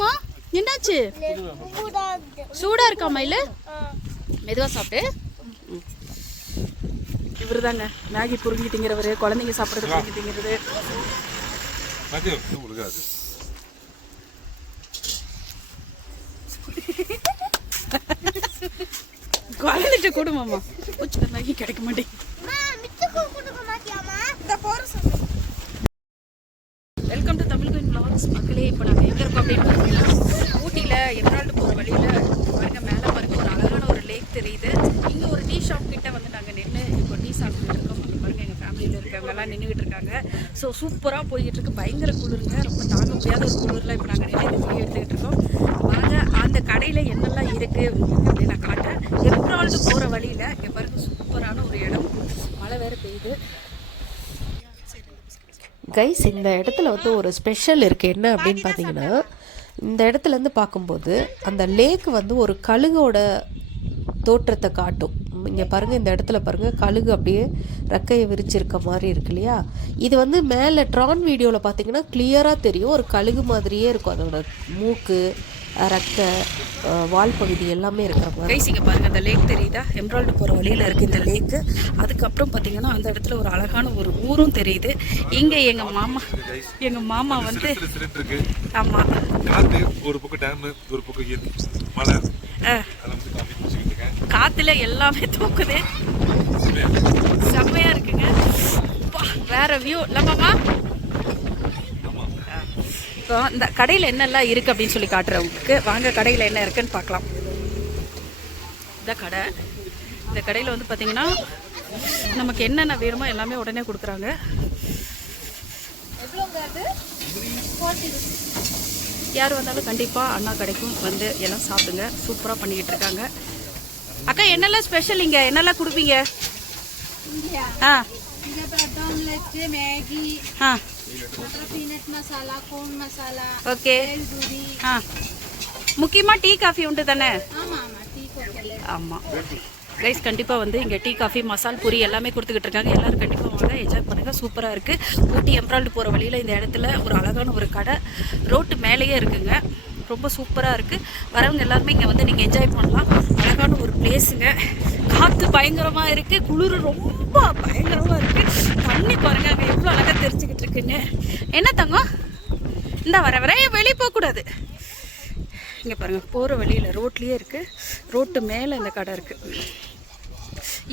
தங்கம் என்னாச்சு? சூடா இருக்கா மயில? மெதுவா சாப்பிட்டு இவரு தாங்க மேகி புரிஞ்சு திங்கிறவரு குழந்தைங்க சாப்பிட்றது புரிஞ்சு திங்கிறது குழந்தைகிட்ட உச்சில மேகி கிடைக்க மாட்டேங்குது. வெல்கம் டு தமிழ் மக்களே இப்போ நாங்கள் எங்கே இருக்கோம் அப்படின்னு எமரால்டு போகிற வழியில் பாருங்க மேலே பாருங்க ஒரு அழகான ஒரு லேக் தெரியுது. இங்கே ஒரு டீ ஷாப் கிட்ட வந்து நாங்கள் நின்று இப்போ டீ சாப்பிட்டுட்டு இருக்கோம். அங்கே பாருங்க எங்கள் ஃபேமிலியில் இருக்கவங்க எல்லாம் நின்றுக்கிட்டு இருக்காங்க. ஸோ சூப்பராக போய்கிட்டு இருக்கு. பயங்கர குளிருங்க. ரொம்ப தாங்க முடியாத ஒரு குளிரில் இப்போ நாங்கள் நின்று வீடியோ எடுத்துக்கிட்டு இருக்கோம். வாங்க அந்த கடையில் என்னெல்லாம் இருக்குது உங்களுக்கு அப்படின்னு நான் காட்டுறேன். எமரால்டு போகிற வழியில் இங்கே பாருங்க சூப்பரான ஒரு இடம். மழை வேறு பெய்யுது. கைஸ் இந்த இடத்துல வந்து ஒரு ஸ்பெஷல் இருக்குது என்ன அப்படின்னு பார்த்தீங்கன்னா இந்த இடத்துலேருந்து பார்க்கும்போது அந்த லேக் வந்து ஒரு கழுகோட தோற்றத்தை காட்டும். இங்கே பாருங்கள் இந்த இடத்துல பாருங்கள் கழுகு அப்படியே ரெக்கையை விரிச்சிருக்க மாதிரி இருக்கு இல்லையா? இது வந்து மேலே ட்ரான் வீடியோவில் பார்த்தீங்கன்னா கிளியராக தெரியும். ஒரு கழுகு மாதிரியே இருக்கும். அதோட மூக்கு ரெக்கை அஹ், வால் பகுதி எல்லாமே இருக்கிற மாதிரி கைஸ் இங்கே பாருங்க அந்த லேக் தெரியுதா? எம்ராய்டு போகிற வழியில் இருக்குது இந்த லேக்கு அதுக்கப்புறம் பார்த்தீங்கன்னா அந்த இடத்துல ஒரு அழகான ஒரு ஊரும் தெரியுது. இங்கே எங்கள் மாமா எங்கள் மாமா வந்து ஆமாம் காத்து ஒரு பக்கம் டேம் ஒரு பக்கம் காற்றுல எல்லாமே தூக்குது. செம்மையாக இருக்குங்க. வேற வியூ இல்லை மாமா. இப்போ இந்த கடையில் என்னெல்லாம் இருக்குது அப்படின்னு சொல்லி காட்டுறவங்களுக்கு வாங்க கடையில் என்ன இருக்குன்னு பார்க்கலாம். இந்த கடை இந்த கடையில் வந்து பார்த்திங்கன்னா நமக்கு என்னென்ன வேணுமோ எல்லாமே உடனே கொடுக்குறாங்க. யார் வந்தாலும் கண்டிப்பாக அண்ணா கடைக்கும் வந்து எல்லாம் சாப்பிடுங்க. சூப்பராக பண்ணிக்கிட்டு இருக்காங்க. அக்கா என்னெல்லாம் ஸ்பெஷல் இங்கே? என்னெல்லாம் கொடுப்பீங்க? ஆ. ஆ. ఓకే முக்கியமாக டீ காஃபி உண்டு தானே? ஆமாம் கைஸ் கண்டிப்பாக வந்து இங்கே டீ காஃபி மசால் பூரி எல்லாமே கொடுத்துக்கிட்டு இருக்காங்க. எல்லோரும் கண்டிப்பாக வாங்க. என்ஜாய் பண்ணுங்கள் சூப்பராக இருக்குது ஊட்டி எம்ப்ராய்டு போகிற வழியில இந்த இடத்துல ஒரு அழகான ஒரு கடை. ரோட்டு மேலேயே இருக்குங்க. ரொம்ப சூப்பராக இருக்குது வரவங்க எல்லாருமே இங்கே வந்து நீங்கள் என்ஜாய் பண்ணலாம். அழகான ஒரு பிளேஸுங்க காற்று பயங்கரமாக இருக்குது குளிர் ரொம்ப பயங்கரமாக இருக்குன்னு. என்ன தங்கம்? இந்த வர வர. வெளியே போகக்கூடாது இங்கே பாருங்கள் போகிற வழியில் ரோட்லேயே இருக்குது ரோட்டு மேலே இந்த கடை இருக்குது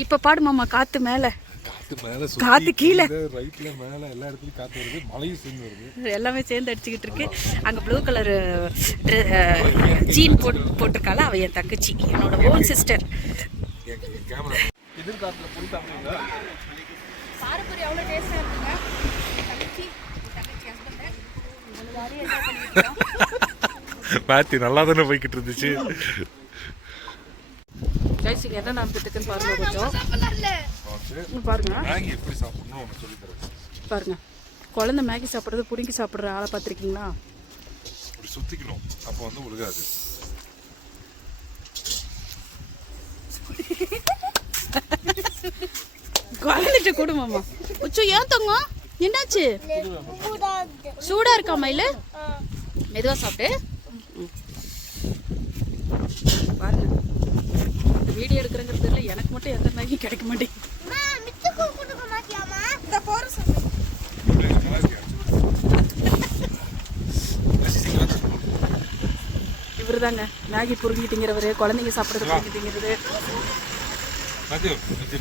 இப்போ பாடுமாம்மா காற்று மேலே. காத்து மேலே காத்து கீழே. ரைட்ல மேலே எல்லா இடத்துலயும் காத்து வருது மழையும் சேர்ந்து வருது. எல்லாமே சேர்ந்து அடிச்சுக்கிட்டு இருக்கு. அங்கே ப்ளூ கலர் ஜீன் போட்டு போட்டிருக்காள? அவ என் தங்கச்சி என்னோட ஓன் சிஸ்டர் கேமரா எதிர்காலத்தில் புரித்தாங்களா பாரம்பரிய அவ்வளோ டேஸ்டாக இருக்குங்க தங்கச்சி தங்கச்சி மேத்தி நல்லா தானே போய்கிட்டு இருந்துச்சு கைஸ் இங்கே என்ன நடந்துட்டுருக்குன்னு பாருங்க கொஞ்சம். பாருங்க. மேகி எப்படி சாப்பிடணும் உனக்கு சொல்லி தரேன். பாருங்க. குழந்தை மேகி சாப்பிட்றது பிடுங்கி சாப்பிட்ற ஆளை பார்த்துருக்கீங்களா? இப்படி சுத்திக்கணும். அப்போ வந்து உழுகாது. குழந்தைகிட்ட கொடுமாமா உச்சோ ஏன் தங்கம்? என்னாச்சு? சூடா இருக்கா மயில? மெதுவா சாப்பிட்டு. பாருங்க. இந்த வீடியோ எடுக்கிறங்கிறது தெரியல எனக்கு மட்டும் எந்த மேகி கிடைக்க மாட்டேங்குது. இவரு தாங்க மேகி புரிஞ்சு திங்கிறவரு குழந்தைங்க சாப்பிட்றது புரிஞ்சு திங்கிறது மதியம் இது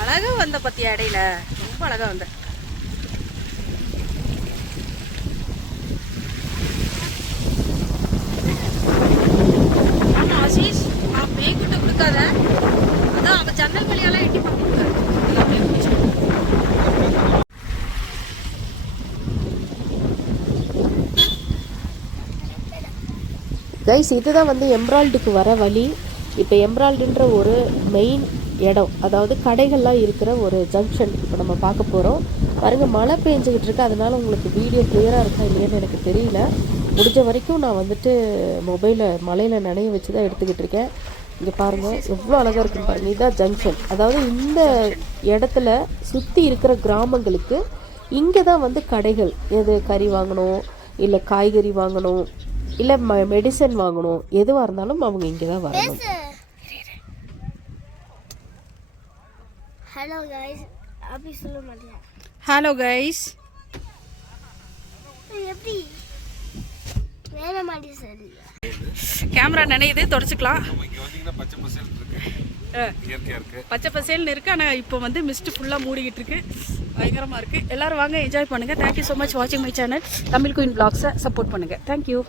அழகாக வந்த பற்றி இடையில? ரொம்ப அழகாக வந்தேன் பேய்கிட்ட கொடுக்காத. அதான் அவன் ஜன்னல் வழியாலாம் எட்டி பார்க்க கைஸ் இதுதான் வந்து எம்ப்ராய்டுக்கு வர வழி. இப்போ எம்ப்ராய்டுன்ற ஒரு மெயின் இடம் அதாவது கடைகள்லாம் இருக்கிற ஒரு ஜங்ஷன் இப்போ நம்ம பார்க்க போகிறோம் பாருங்கள் மழை பெஞ்சிக்கிட்டு இருக்கு. அதனால உங்களுக்கு வீடியோ கிளியராக இருக்கா இல்லையான்னு எனக்கு தெரியல. முடிஞ்ச வரைக்கும் நான் வந்துட்டு மொபைலை மழையில் நனைய வச்சு தான் எடுத்துக்கிட்டு இருக்கேன். இங்கே பாருங்கள் எவ்வளோ அழகாக இருக்குன்னு பாருங்கள் இதுதான் ஜங்ஷன் அதாவது இந்த இடத்துல சுற்றி இருக்கிற கிராமங்களுக்கு இங்கே தான் வந்து கடைகள். எது கறி வாங்கணும் இல்லை காய்கறி வாங்கணும் இல்லை ம மெடிசன் வாங்கணும். எதுவாக இருந்தாலும் அவங்க இங்கே தான் வரணும் ஹலோ கைஸ் அப்படி சொல்ல மாட்டேன் ஹலோ கைஸ் எப்படி? வேற மாதிரி சரி கேமரா நினையுது தொடச்சிக்கலாம். வந்தீங்கன்னா பச்சை பசேல் இருக்கு. பச்சை பசேல்னு இருக்கு ஆனால் இப்போ வந்து மிஸ்ட் ஃபுல்லாக மூடிக்கிட்டு இருக்கு. பயங்கரமாக இருக்குது எல்லாரும் வாங்க என்ஜாய் பண்ணுங்கள் தேங்க்யூ ஸோ மச் வாட்சிங் மை சேனல் தமிழ் குயின் பிளாக்ஸை சப்போர்ட் பண்ணுங்கள் தேங்க்யூ